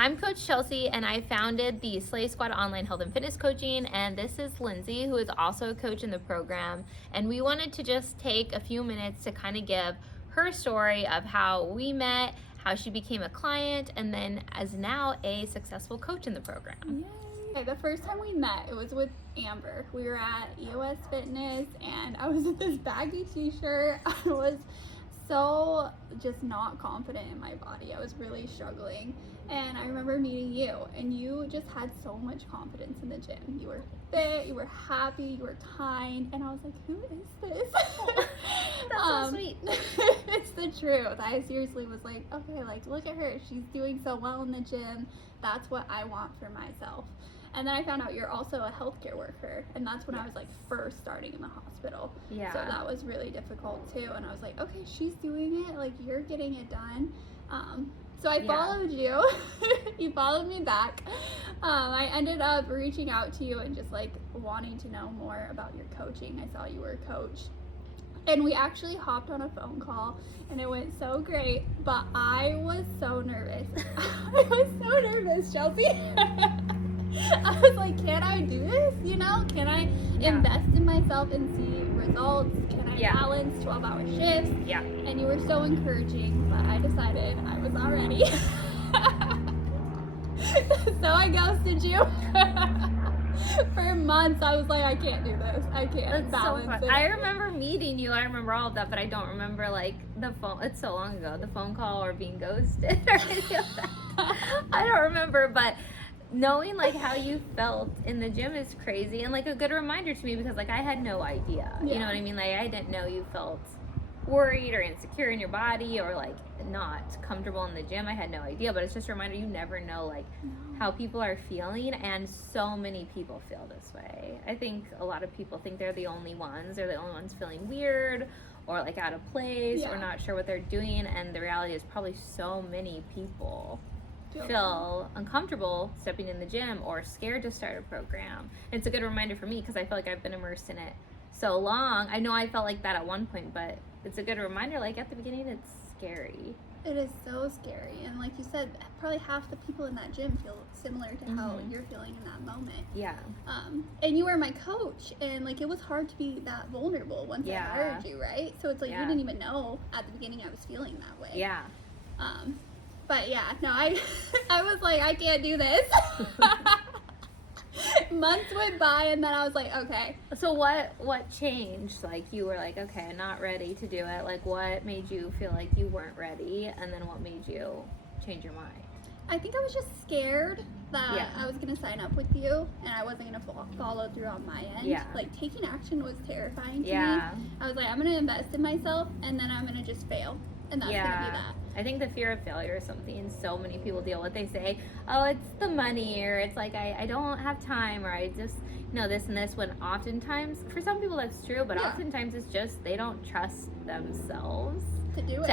I'm Coach Chelsea, and I founded the Slay Squad Online Health and Fitness Coaching, and this is Lyndsey, who is also a coach in the program. And we wanted to just take a few minutes to kind of give her story of how we met, how she became a client, and then as now a successful coach in the program. Yay. Okay, the first time we met, it was with Amber. We were at EOS Fitness, and I was in this baggy t-shirt. I was so just not confident in my body. I was really struggling. And I remember meeting you, and you just had so much confidence in the gym. You were fit, you were happy, you were kind, and I was like, who is this? That's so sweet. It's the truth. I seriously was like, okay, like, look at her. She's doing so well in the gym. That's what I want for myself. And then I found out you're also a healthcare worker, and that's when I was like first starting in the hospital. Yeah. So that was really difficult too. And I was like, okay, she's doing it. Like, you're getting it done. So I followed you. You followed me back. I ended up reaching out to you and just like wanting to know more about your coaching. I saw you were a coach. And we actually hopped on a phone call, and it went so great, but I was so nervous. I was so nervous, Chelsea. I was like, can I do this? You know, can I invest in myself and see results? Can I balance 12-hour shifts? Yeah. And you were so encouraging, but I decided I was not ready. So I ghosted you. For months, I was like, I can't do this. I can't balance it. I remember meeting you. I remember all of that, but I don't remember like the phone. It's so long ago. The phone call or being ghosted or anything like that. I don't remember, but knowing like how you felt in the gym is crazy and like a good reminder to me because like I had no idea. You know what I mean? Like I didn't know you felt worried or insecure in your body or like not comfortable in the gym. I had no idea, but it's just a reminder you never know like how people are feeling, and so many people feel this way. I think a lot of people think they're the only ones. They're the only ones feeling weird or like out of place or not sure what they're doing, and the reality is probably so many people feel uncomfortable stepping in the gym or scared to start a program. And it's a good reminder for me because I feel like I've been immersed in it so long. I know I felt like that at one point, but it's a good reminder, like at the beginning it's scary. It is so scary, and like you said, probably half the people in that gym feel similar to how you're feeling in that moment. Yeah. And you were my coach, and like it was hard to be that vulnerable once I hired you, right? So it's like you didn't even know at the beginning I was feeling that way. Yeah. But yeah, no, I was like, I can't do this. Months went by, and then I was like, okay. So what changed? Like you were like, okay, I'm not ready to do it. Like what made you feel like you weren't ready, and then what made you change your mind? I think I was just scared that I was going to sign up with you and I wasn't going to follow through on my end. Yeah. Like taking action was terrifying to me. Yeah. I was like, I'm going to invest in myself, and then I'm going to just fail. And that's going to be that. I think the fear of failure is something so many people deal with. They say, oh, it's the money, or it's like, I don't have time, or I just, this and this, when oftentimes, for some people that's true, but oftentimes it's just they don't trust themselves. To do it.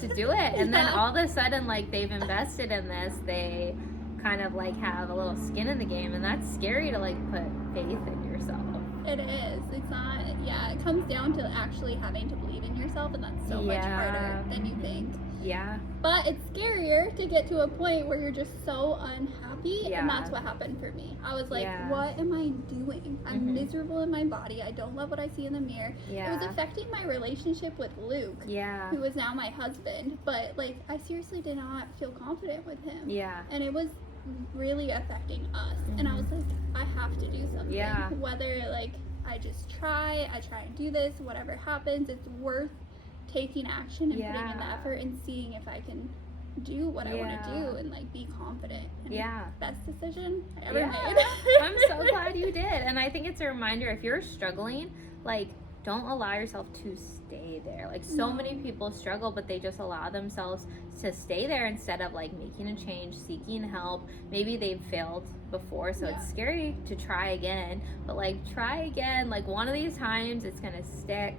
To do it. And then all of a sudden, like, they've invested in this, they kind of, like, have a little skin in the game, and that's scary to, like, put faith in yourself. It is. It's not, it comes down to actually having to believe in yourself, and that's so much harder than you think. Yeah. But it's scarier to get to a point where you're just so unhappy, and that's what happened for me. I was like, what am I doing? I'm miserable in my body. I don't love what I see in the mirror. It was affecting my relationship with Luke, who is now my husband, but like I seriously did not feel confident with him. Yeah. And it was really affecting us, and I was like, I have to do something. Whether like I try and do this, whatever happens, it's worth taking action and putting in the effort and seeing if I can do what I want to do and like be confident. And best decision I ever made. I'm so glad you did. And I think it's a reminder, if you're struggling, like, don't allow yourself to stay there. Like, so many people struggle, but they just allow themselves to stay there instead of like making a change, seeking help. Maybe they've failed before, so it's scary to try again, but like, try again. Like, one of these times it's gonna stick.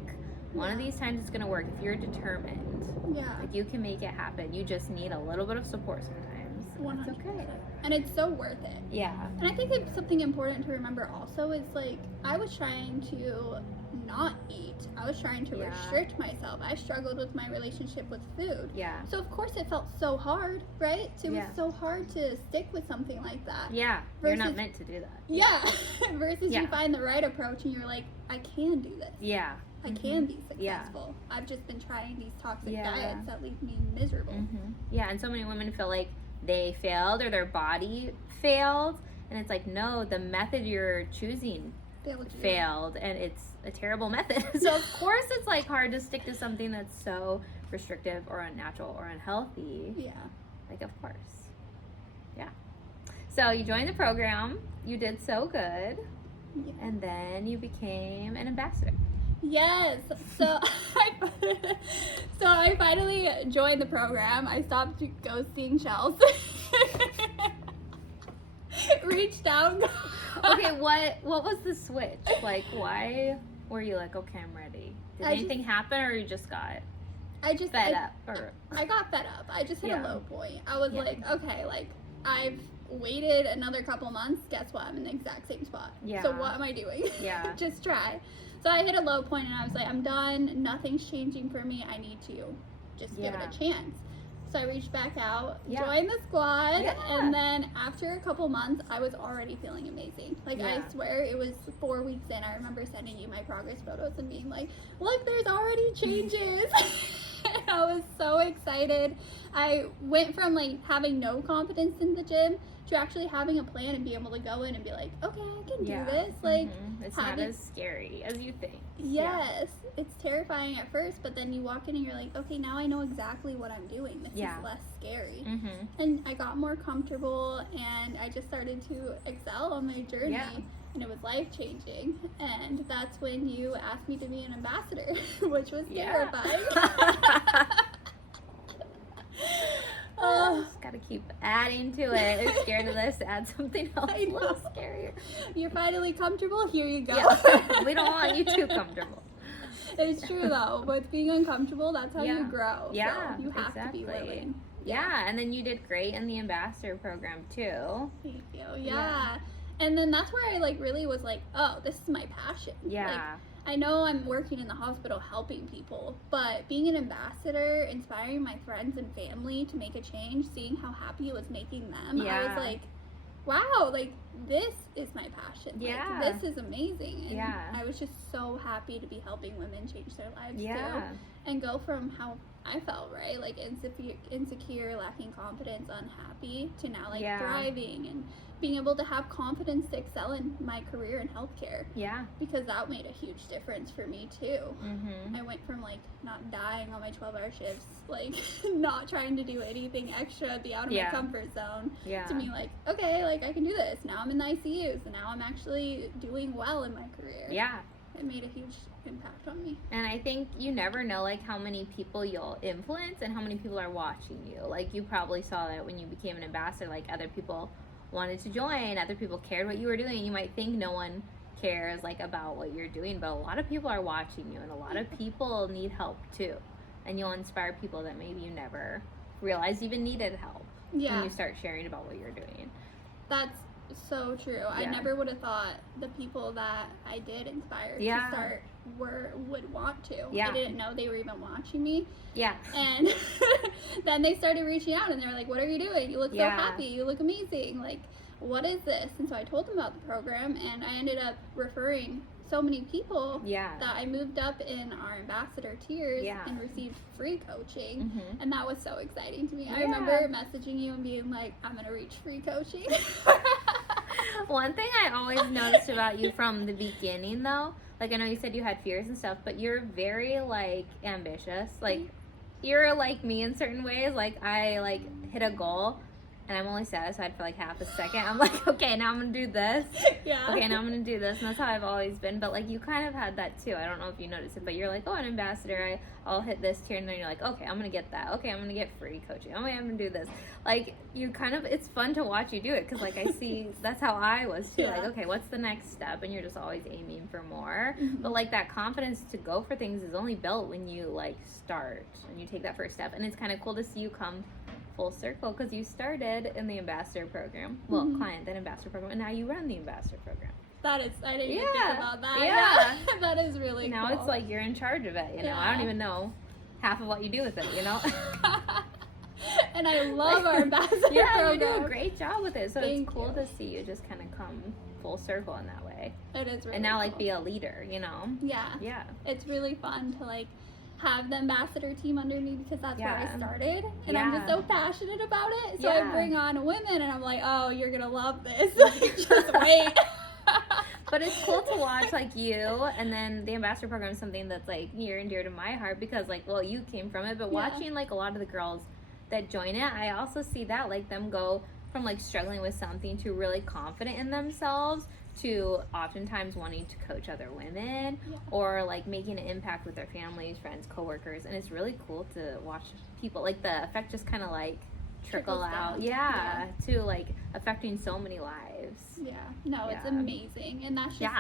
One of these times it's gonna work if you're determined. Like, you can make it happen. You just need a little bit of support sometimes. That's okay. And it's so worth it. Yeah. And I think it's something important to remember also is like I was trying to not eat. I was trying to restrict myself. I struggled with my relationship with food. Yeah. So of course it felt so hard, right? It was so hard to stick with something like that. Yeah. You're not meant to do that. Yeah. Versus you find the right approach and you're like, I can do this. Yeah. I can be successful. I've just been trying these toxic diets that leave me miserable. Yeah, and so many women feel like they failed or their body failed. And it's like, no, the method you're choosing failed, and it's a terrible method. So of course it's like hard to stick to something that's so restrictive or unnatural or unhealthy. Yeah. Like, of course. Yeah. So you joined the program. You did so good. Yeah. And then you became an ambassador. Yes. So I finally joined the program. I stopped ghosting Chelsea. Reached out. Okay, what was the switch? Like, why were you like, okay, I'm ready? Did anything happen, or you just got fed up? Or I got fed up. I just hit a low point. I was like, okay, like I've waited another couple months. Guess what? I'm in the exact same spot. Yeah. So what am I doing? Yeah. Just try. So I hit a low point, and I was like, I'm done. Nothing's changing for me. I need to just give it a chance. So I reached back out, joined the squad, and then after a couple months, I was already feeling amazing. Like, I swear, it was 4 weeks in. I remember sending you my progress photos and being like, look, there's already changes. And I was so excited. I went from, like, having no confidence in the gym to actually having a plan and being able to go in and be like, okay, I can do this. Like, it's not as scary as you think. Yes, it's terrifying at first, but then you walk in and you're like, okay, now I know exactly what I'm doing. This is less scary. And I got more comfortable, and I just started to excel on my journey. And it was life-changing. And that's when you asked me to be an ambassador, which was terrifying. Just gotta keep adding to it. You're scared of this, add something else a little scarier. You're finally comfortable, here you go. We don't want you too comfortable. It's true though, with being uncomfortable, that's how you grow. Yeah, so you have to be willing. Yeah, and then you did great in the ambassador program too. Thank you. Yeah. And then that's where I like really was like, oh, this is my passion. Yeah. Like, I know I'm working in the hospital helping people, but being an ambassador, inspiring my friends and family to make a change, seeing how happy it was making them, I was like, wow, like this is my passion. Yeah. Like, this is amazing. And I was just so happy to be helping women change their lives too. And go from how I felt, right? Like insecure, lacking confidence, unhappy, to now like thriving and being able to have confidence to excel in my career in healthcare. Yeah. Because that made a huge difference for me too. I went from like not dying on my 12-hour shifts, like not trying to do anything extra, be out of my comfort zone, to me like, okay, like I can do this. Now I'm in the ICU, so now I'm actually doing well in my career. Yeah. It made a huge impact on me. And I think you never know like how many people you'll influence and how many people are watching you. Like you probably saw that when you became an ambassador, like other people wanted to join, other people cared what you were doing. You might think no one cares like about what you're doing, but a lot of people are watching you, and a lot of people need help too. And you'll inspire people that maybe you never realized even needed help when you start sharing about what you're doing. That's so true. I never would have thought the people that I did inspire to start would want to. I didn't know they were even watching me. And then they started reaching out and they were like, what are you doing? You look so happy. You look amazing. Like, what is this? And so I told them about the program, and I ended up referring so many people that I moved up in our ambassador tiers and received free coaching. And that was so exciting to me. I remember messaging you and being like, I'm going to reach free coaching. One thing I always noticed about you from the beginning though, like I know you said you had fears and stuff, but you're very like ambitious. Like you're like me in certain ways. Like I like hit a goal and I'm only satisfied for like half a second. I'm like, okay, now I'm gonna do this. Okay, now I'm gonna do this. And that's how I've always been. But like you kind of had that too. I don't know if you noticed it, but you're like, oh, an ambassador, I'll hit this tier, and then you're like, okay, I'm gonna get that. Okay, I'm gonna get free coaching. Oh, I'm gonna do this. Like you kind of, it's fun to watch you do it, because like I see that's how I was too. Like, okay, what's the next step? And you're just always aiming for more. But like that confidence to go for things is only built when you like start and you take that first step. And it's kind of cool to see you come full circle because you started in the ambassador program. Well, client, then ambassador program, and now you run the ambassador program. That is, I didn't even think about that. Yeah. That is really now cool. It's like you're in charge of it, you know. I don't even know half of what you do with it, you know. And I love our ambassador program. You do a great job with it. So Thank it's cool you. to see you just kind of come full circle in that way. It is really And now, cool. be a leader, you know. Yeah. It's really fun to, have the ambassador team under me because that's where I started. And I'm just so passionate about it. So I bring on women and I'm like, oh, you're going to love this. Just wait. But it's cool to watch you, and then the ambassador program is something that's near and dear to my heart because you came from it, but watching a lot of the girls that join it, I also see that them go from struggling with something to really confident in themselves to oftentimes wanting to coach other women or making an impact with their families, friends, coworkers, and it's really cool to watch people the effect just kind of trickle out to affecting so many lives. It's amazing, and that's just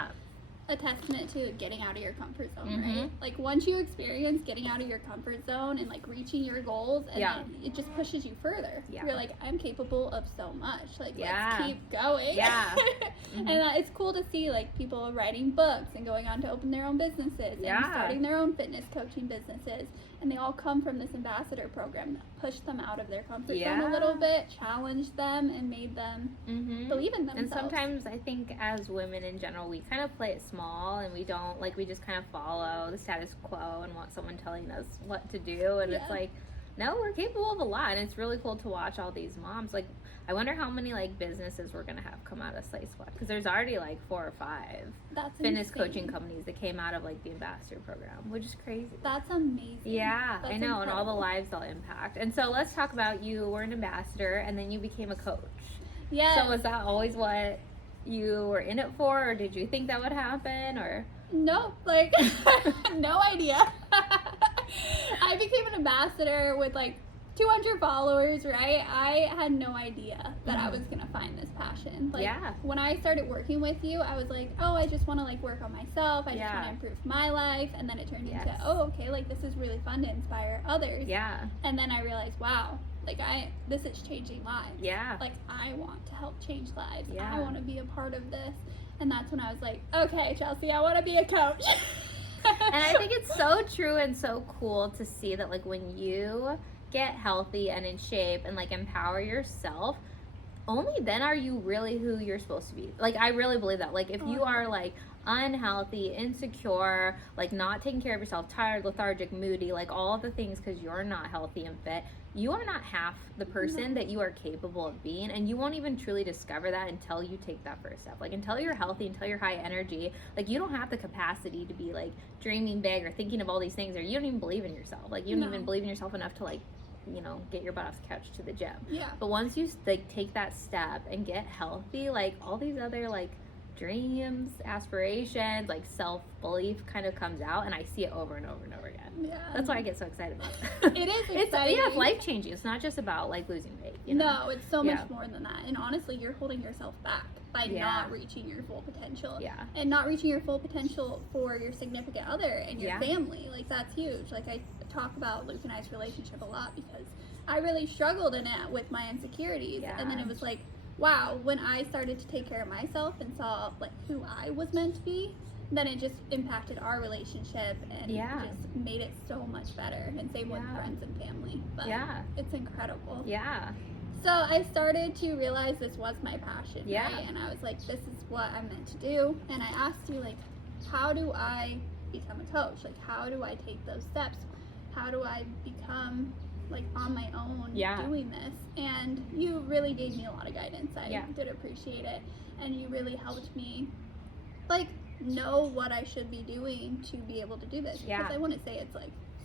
a testament to getting out of your comfort zone, right? Once you experience getting out of your comfort zone and reaching your goals, and it just pushes you further. You're I'm capable of so much. Let's keep going. And it's cool to see people writing books and going on to open their own businesses and starting their own fitness coaching businesses, and they all come from this ambassador program that pushed them out of their comfort zone a little bit, challenged them, and made them believe in themselves. And sometimes I think as women in general, we kind of play it small, and we don't we just kind of follow the status quo and want someone telling us what to do, and it's no, we're capable of a lot, and it's really cool to watch all these moms. I wonder how many businesses we're gonna have come out of Slay Squad, because there's already 4 or 5 fitness coaching companies that came out of the ambassador program, which is crazy. That's amazing. Yeah, That's I know, incredible. and all the lives they'll impact. And so let's talk about, you were an ambassador and then you became a coach. Yeah. So was that always what you were in it for, or did you think that would happen, or? No, no idea. I became an ambassador with 200 followers, right? I had no idea that I was gonna find this passion. When I started working with you, I was I just want to work on myself. I just want to improve my life, and then it turned into, this is really fun to inspire others. Yeah. And then I realized, wow, this is changing lives. Yeah. I want to help change lives. Yeah. I want to be a part of this. And that's when I was okay, Chelsea, I want to be a coach. And I think it's so true and so cool to see that when you get healthy and in shape and empower yourself, only then are you really who you're supposed to be. I really believe that. If you are unhealthy, insecure, not taking care of yourself, tired, lethargic, moody, all the things because you're not healthy and fit, you are not half the person that you are capable of being, and you won't even truly discover that until you take that first step. Until you're healthy, until you're high energy, you don't have the capacity to be dreaming big or thinking of all these things, or you don't even believe in yourself. You don't even believe in yourself enough to get your butt off the couch to the gym. Yeah. But once you take that step and get healthy, all these other dreams, aspirations, self-belief kind of comes out, and I see it over and over and over again. Yeah. That's why I get so excited about it. It is exciting. It's life-changing. It's not just about losing weight, you know? No, it's so much more than that. And honestly, you're holding yourself back by not reaching your full potential. Yeah. And not reaching your full potential for your significant other and your family. That's huge. I talk about Luke and I's relationship a lot because I really struggled in it with my insecurities. Yeah. And then it was wow, when I started to take care of myself and saw who I was meant to be, then it just impacted our relationship and just made it so much better. And same with friends and family. But it's incredible. Yeah. So I started to realize this was my passion, right? And I was this is what I'm meant to do. And I asked you, how do I become a coach? How do I take those steps? How do I become on my own doing this? And you really gave me a lot of guidance. I did appreciate it, and you really helped me know what I should be doing to be able to do this, because I wouldn't say it's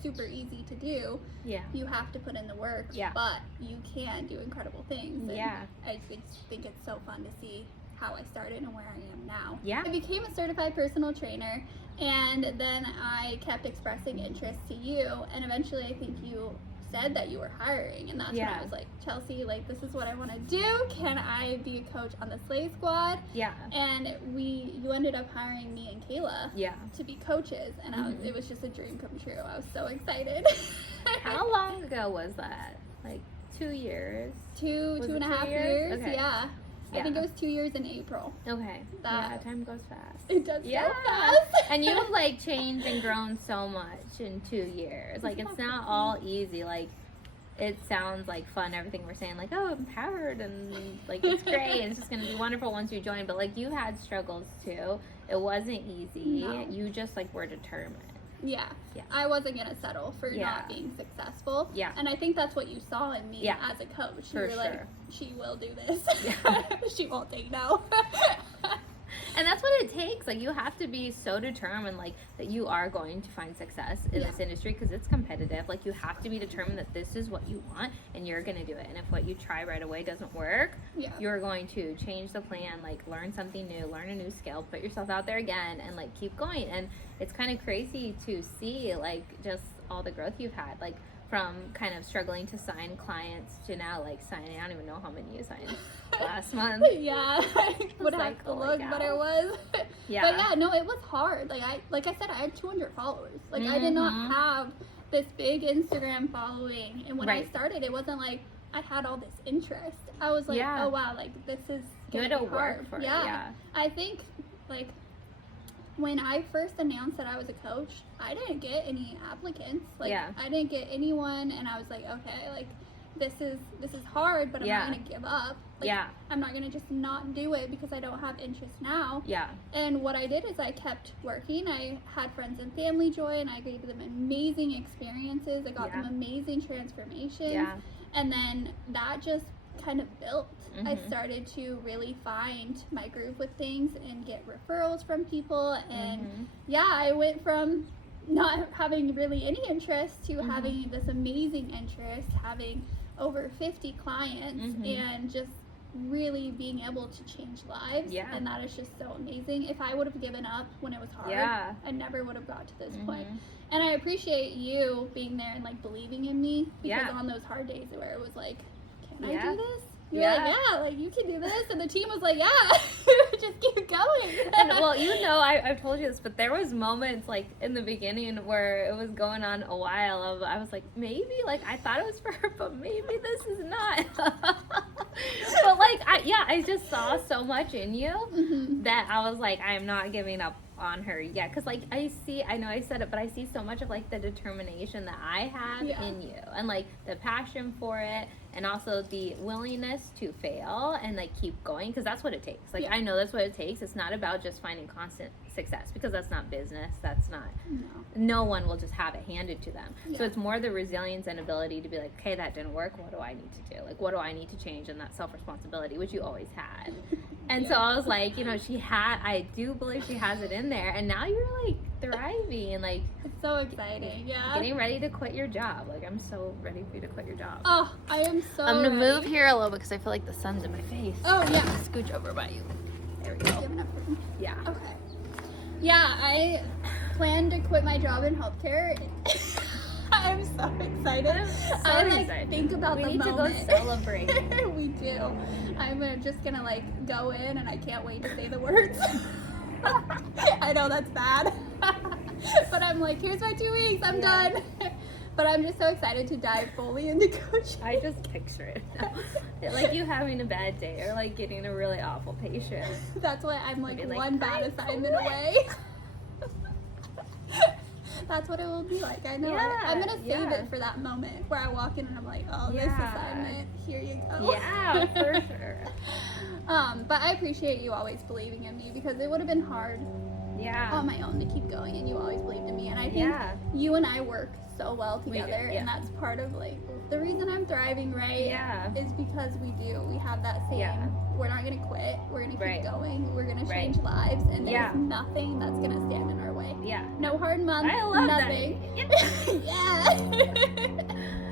super easy to do. You have to put in the work, but you can do incredible things. And I just think it's so fun to see how I started and where I am now. I became a certified personal trainer, and then I kept expressing interest to you, and eventually I think you said that you were hiring, and that's when I was Chelsea, this is what I want to do. Can I be a coach on the Slay Squad? And you ended up hiring me and Kayla to be coaches, and it was just a dream come true. I was so excited. How long ago was that? 2 years? Two and a half years. Okay. Yeah. I think it was 2 years in April. Okay. Yeah, time goes fast. It does go fast. And you've like changed and grown so much in 2 years. Like it's not all easy. Like it sounds like fun, everything we're saying, like, oh, empowered and like it's great. It's just gonna be wonderful once you join. But like you had struggles too. It wasn't easy. No. You just like were determined. Yeah. I wasn't going to settle for not being successful. Yeah. And I think that's what you saw in me as a coach. You were like, she will do this. She won't say no. And that's what it takes. Like, you have to be so determined, like, that you are going to find success in this industry because it's competitive. Like, you have to be determined that this is what you want and you're going to do it. And if what you try right away doesn't work, you're going to change the plan, like, learn something new, learn a new skill, put yourself out there again, and, like, keep going. And it's kind of crazy to see, like, just all the growth you've had. Like, from kind of struggling to sign clients to now like signing, I don't even know how many you signed last month. Yeah, I would have to look, but it was. But yeah, no, it was hard. Like I said, I had 200 followers. Like I did not have this big Instagram following, and when I started, it wasn't like I had all this interest. I was like, oh wow, like this is you had to work for it. Yeah, I think like when I first announced that I was a coach, I didn't get any applicants. Like I didn't get anyone, and I was like, okay, like this is hard, but I'm not gonna give up. Like, I'm not gonna just not do it because I don't have interest now. And what I did is I kept working. I had friends and family join. I gave them amazing experiences. I got them amazing transformations. And then that just kind of built. I started to really find my groove with things and get referrals from people, and I went from not having really any interest to having this amazing interest, having over 50 clients, and just really being able to change lives. And that is just so amazing. If I would have given up when it was hard, I never would have got to this point. And I appreciate you being there and like believing in me, because on those hard days where it was like, can I do this? You're like, like you can do this, and the team was like, just keep going. And well, you know, I've told you this, but there was moments like in the beginning where it was going on a while of I was like, maybe like I thought it was for her, but maybe this is not. But like I just saw so much in you that I was like, I am not giving up on her yet, because like I know I said it, but I see so much of like the determination that I have in you, and like the passion for it, and also the willingness to fail and like keep going, because that's what it takes. Like I know that's what it takes. It's not about just finding constant success, because that's not business. That's not no one will just have it handed to them. So it's more the resilience and ability to be like, okay, that didn't work, what do I need to do? Like what do I need to change? And that self-responsibility, which you always had. And so I was like, you know, I do believe she has it in there, and now you're like thriving and like it's so exciting. Getting ready to quit your job. Like I'm so ready for you to quit your job. Oh, I am so I'm gonna move here a little bit because I feel like the sun's in my face. Oh yeah. Scooch over by you. There we go. Yeah. Okay. Yeah, I plan to quit my job in healthcare. I'm so excited. I like think about the moment. We need to go celebrate. We do. I'm just gonna like go in, and I can't wait to say the words. I know that's bad, but I'm like, here's my 2 weeks. I'm done. But I'm just so excited to dive fully into coaching. I just picture it now. Like you having a bad day or like getting a really awful patient. That's why I'm like one bad assignment away. That's what it will be like. I know. I'm going to save it for that moment where I walk in and I'm like, oh, this assignment, here you go. Yeah, for sure. But I appreciate you always believing in me, because it would have been hard on my own to keep going, and you always believed in me. And I think you and I work so well together, and that's part of like the reason I'm thriving, right? Is because we have that same we're not gonna quit, we're gonna keep going, we're gonna change lives, and there's nothing that's gonna stand in our way. No hard month. I love nothing. That.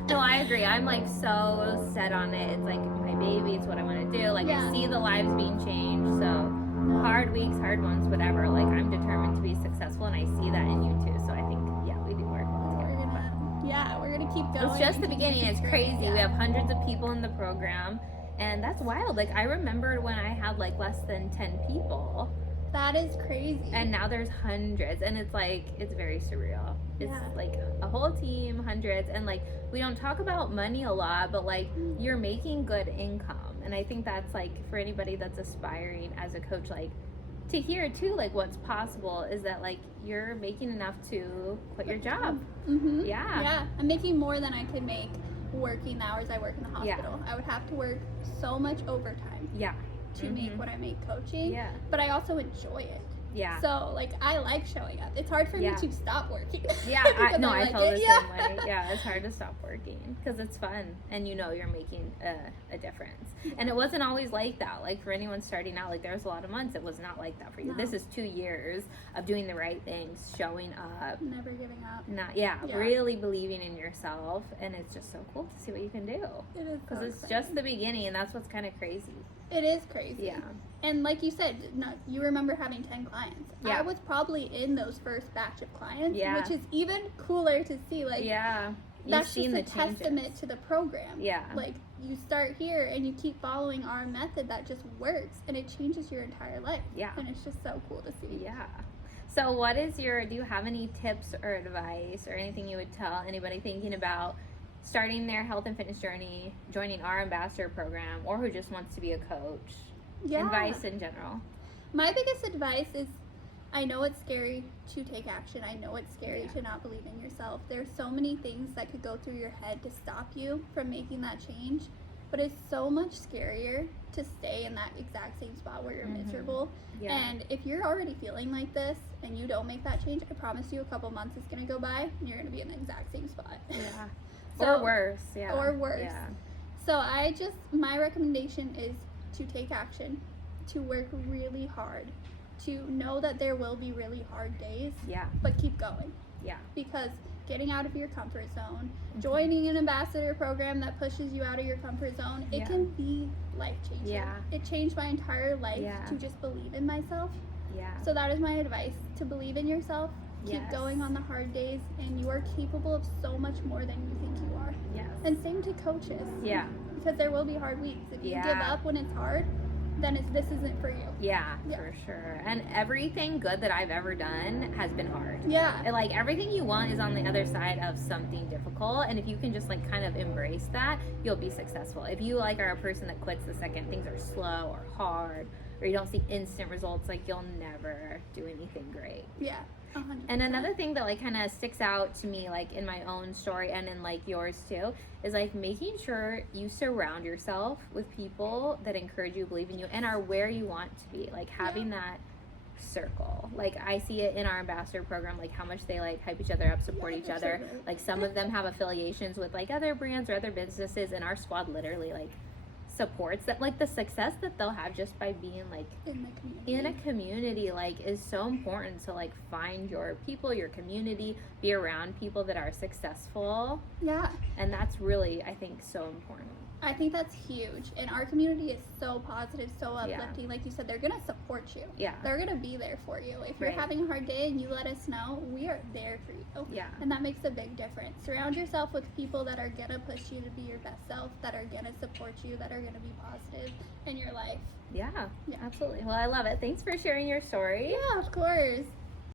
No, I agree. I'm like so set on it. It's like my baby, it's what I want to do. Like I see the lives being changed, so hard weeks, hard months, whatever, like I'm determined to be successful, and I see that in you too. So I think we do work together. We're gonna keep going. It's just the beginning. It's crazy. We have hundreds of people in the program, and that's wild. Like I remembered when I had like less than 10 people, That is crazy. And now there's hundreds, and it's like, it's very surreal. It's like a whole team, hundreds, and like, we don't talk about money a lot, but like, you're making good income. And I think that's like, for anybody that's aspiring as a coach, like, to hear too, like, what's possible is that like, you're making enough to quit your job. Mm-hmm. Yeah. I'm making more than I could make working the hours I work in the hospital. I would have to work so much overtime. To make what I make coaching. But I also enjoy it. So like, I like showing up. It's hard for me to stop working. I feel the same way. It's hard to stop working because it's fun and you know you're making a difference. And it wasn't always like that. Like, for anyone starting out, like, there was a lot of months it was not like that for you. This is 2 years of doing the right things, showing up, never giving up, really believing in yourself, and it's just so cool to see what you can do. It is, because it's just the beginning, and that's what's kind of crazy. It is crazy. And like you said, you remember having 10 clients. I was probably in those first batch of clients, which is even cooler to see. Like, that's just a testament to the program. Like, you start here and you keep following our method that just works, and it changes your entire life. And it's just so cool to see. So do you have any tips or advice or anything you would tell anybody thinking about starting their health and fitness journey, joining our ambassador program, or who just wants to be a coach? Advice in general. My biggest advice is, I know it's scary to take action. I know it's scary to not believe in yourself. There's so many things that could go through your head to stop you from making that change, but it's so much scarier to stay in that exact same spot where you're miserable. And if you're already feeling like this and you don't make that change, I promise you a couple months is going to go by and you're going to be in the exact same spot. Or worse. Or worse. So my recommendation is to take action, to work really hard, to know that there will be really hard days, but keep going. Because getting out of your comfort zone, joining an ambassador program that pushes you out of your comfort zone, it can be life-changing. It changed my entire life to just believe in myself. So that is my advice, to believe in yourself, keep going on the hard days, and you are capable of so much more than you think you are. And same to coaches. Because there will be hard weeks. If you give up when it's hard, then this isn't for you. For sure. And everything good that I've ever done has been hard. And like, everything you want is on the other side of something difficult, and if you can just like kind of embrace that, you'll be successful. If you like are a person that quits the second things are slow or hard, or you don't see instant results, like, you'll never do anything great. 100%. And another thing that like kind of sticks out to me, like in my own story and in like yours too, is like making sure you surround yourself with people that encourage you, believe in you, and are where you want to be. Like, having that circle. Like, I see it in our ambassador program, like how much they like hype each other up, support each other. Like, some of them have affiliations with like other brands or other businesses, and our squad literally like supports that. Like, the success that they'll have just by being like in a community like is so important. To like find your people, your community, be around people that are successful. And that's really, I think, so important. I think that's huge. And our community is so positive, so uplifting. Like you said, they're going to support you. They're going to be there for you. If you're having a hard day and you let us know, we are there for you. And that makes a big difference. Surround yourself with people that are going to push you to be your best self, that are going to support you, that are going to be positive in your life. Absolutely. Well, I love it. Thanks for sharing your story. Of course.